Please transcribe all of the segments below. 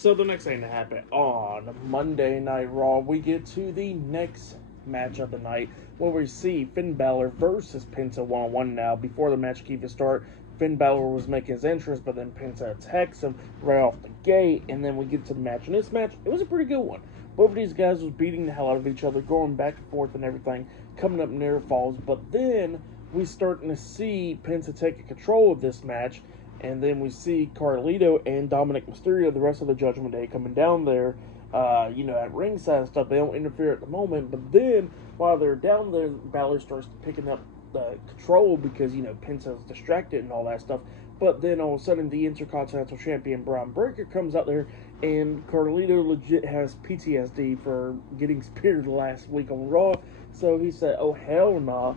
So the next thing to happen on Monday Night Raw, we get to the next match of the night where we see Finn Balor versus Penta one-on-one now. Before the match can even start, Finn Balor was making his entrance, but then Penta attacks him right off the gate, and then we get to the match. And this match, it was a pretty good one. Both of these guys was beating the hell out of each other, going back and forth and everything, coming up near falls. But then we starting to see Penta taking control of this match, and then we see Carlito and Dominic Mysterio, the rest of the Judgment Day, coming down there, at ringside and stuff. They don't interfere at the moment, but then while they're down there, Balor starts picking up the control because, Penta's distracted and all that stuff. But then all of a sudden, the Intercontinental Champion Braun Breaker comes out there, and Carlito legit has PTSD for getting speared last week on Raw. So he said, "Oh hell nah."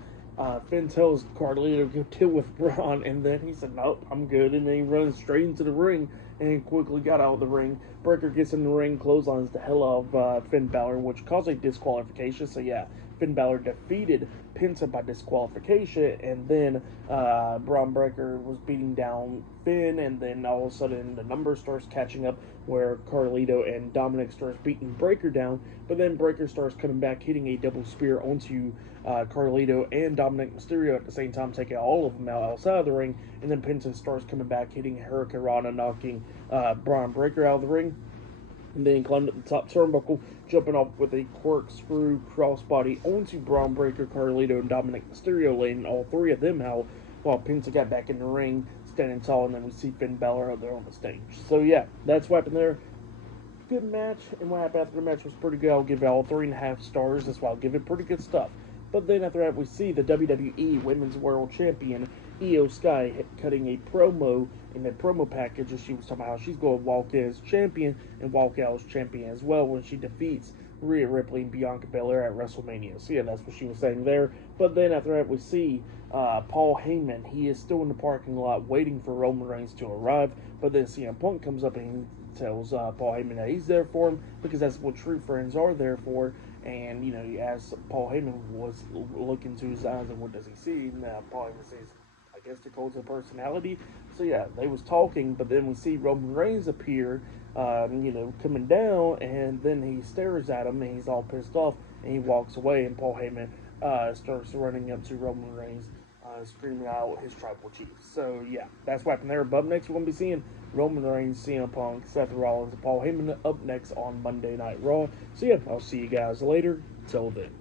Finn tells Carlito to go deal with Braun, and then he said, "Nope, I'm good." And then he runs straight into the ring and quickly got out of the ring. Breaker gets in the ring, clotheslines the hell out of Finn Balor, which caused a disqualification. So yeah, Finn Balor defeated Penta by disqualification, and then Braun Breaker was beating down Finn, and then all of a sudden the number starts catching up where Carlito and Dominic starts beating Breaker down, but then Breaker starts coming back, hitting a double spear onto Carlito and Dominic Mysterio at the same time, taking all of them out outside of the ring, and then Penta starts coming back, hitting Hurricane Rana, knocking Braun Breaker out of the ring. And then he climbed up the top turnbuckle, jumping off with a corkscrew crossbody onto Braun Breaker, Carlito, and Dominic Mysterio, laying all three of them out, while Penta got back in the ring, standing tall, and then we see Finn Balor out there on the stage. So yeah, that's what happened there. Good match, and what happened after the match was pretty good. I'll give it all 3.5 stars. That's why I'll give it pretty good stuff. But then after that, we see the WWE Women's World Champion Io Sky cutting a promo in the promo package, and she was talking about how she's going to walk in as champion and walk out as champion as well when she defeats Rhea Ripley and Bianca Belair at WrestleMania. So yeah, that's what she was saying there. But then after that, we see Paul Heyman. He is still in the parking lot waiting for Roman Reigns to arrive. But then CM Punk comes up and he tells Paul Heyman that he's there for him because that's what true friends are there for. And, as Paul Heyman was looking into his eyes and what does he see, now Paul Heyman says, I guess the codes of personality. So yeah, they was talking, but then we see Roman Reigns appear, coming down, and then he stares at him, and he's all pissed off, and he walks away, and Paul Heyman starts running up to Roman Reigns, screaming out his tribal chief. So yeah, that's what happened there. But up next, we're going to be seeing Roman Reigns, CM Punk, Seth Rollins, and Paul Heyman up next on Monday Night Raw. So yeah, I'll see you guys later. Till then.